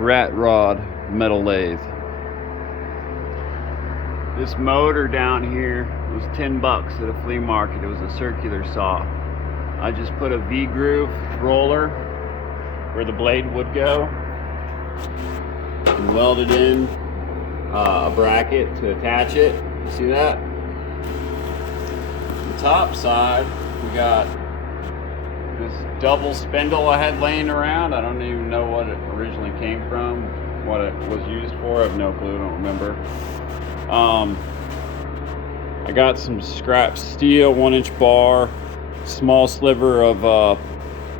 rat rod metal lathe. This motor down here was 10 bucks at a flea market. It was a circular saw. I just put a V-groove roller where the blade would go and welded in a bracket to attach it. You see that? On the top side, we got this double spindle I had laying around. I don't even know what it originally came from, what it was used for. I have no clue, I don't remember. I got some scrap steel, 1-inch bar, small sliver of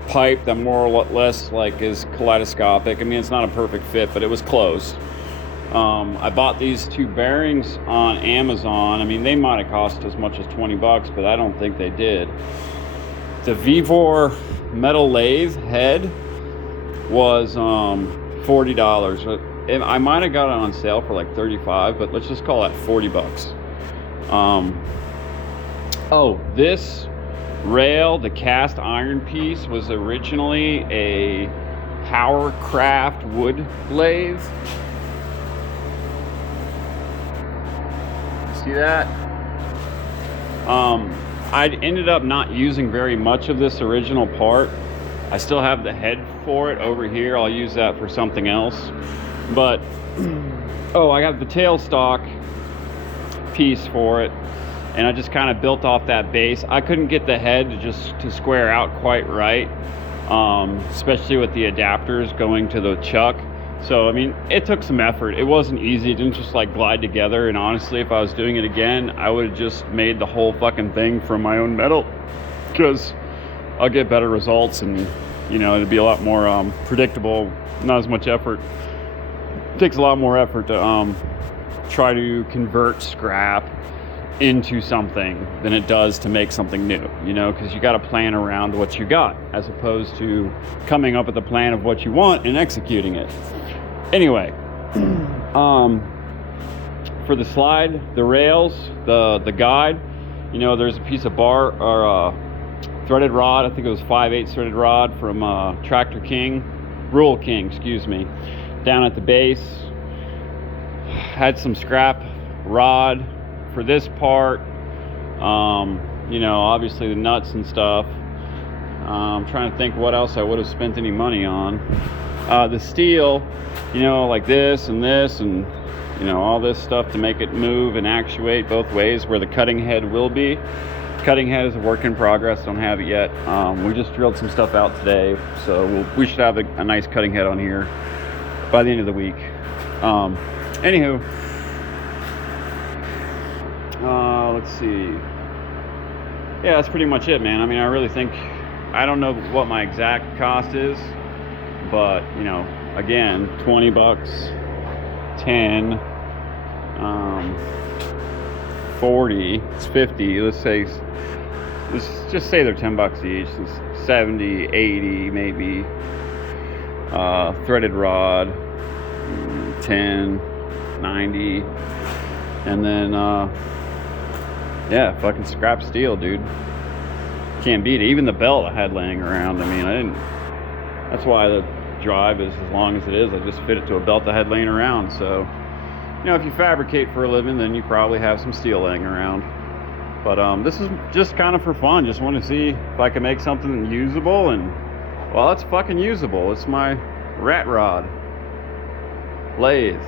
pipe that more or less like is kaleidoscopic. I mean, it's not a perfect fit, but it was close. I bought these two bearings on Amazon. I mean, they might have cost as much as 20 bucks, but I don't think they did. The Vevor metal lathe head was $40. I might have got it on sale for like 35, but let's just call that 40 bucks. Oh, this rail, the cast iron piece, was originally a Powercraft wood lathe. See that? I ended up not using very much of this original part. I still have the head for it over here. I'll use that for something else. But oh, I got the tailstock piece for it, and I just kind of built off that base. I couldn't get the head to square out quite right, especially with the adapters going to the chuck. So I mean, it took some effort. It wasn't easy. It didn't just like glide together. And honestly, if I was doing it again, I would have just made the whole fucking thing from my own metal, because I'll get better results, and you know, it'd be a lot more predictable. Not as much effort. It takes a lot more effort to try to convert scrap into something than it does to make something new, you know, because you got to plan around what you got as opposed to coming up with a plan of what you want and executing it. Anyway, for the slide, the rails, the guide, you know, there's a piece of bar or threaded rod. I think it was 5/8 threaded rod from Rural King, excuse me, down at the base. Had some scrap rod for this part. You know, obviously the nuts and stuff. I'm trying to think what else I would have spent any money on. The steel, you know, like this and you know, all this stuff to make it move and actuate both ways where the cutting head will be. Cutting head is a work in progress, don't have it yet. We just drilled some stuff out today, so we should have a nice cutting head on here by the end of the week. Anywho, let's see. Yeah, that's pretty much it, man. I mean, I really think, I don't know what my exact cost is, but you know, again, 20 bucks, 10, 40, it's 50. Let's just say they're 10 bucks each. It's 70, 80 maybe. Threaded rod, 10, 90, and then yeah, fucking scrap steel, dude. Can't beat it. Even the belt I had laying around, I mean, that's why the drive is as long as it is. I just fit it to a belt I had laying around. So, you know, if you fabricate for a living, then you probably have some steel laying around. But this is just kind of for fun. Just want to see if I can make something usable, and well, it's fucking usable. It's my rat rod lathe.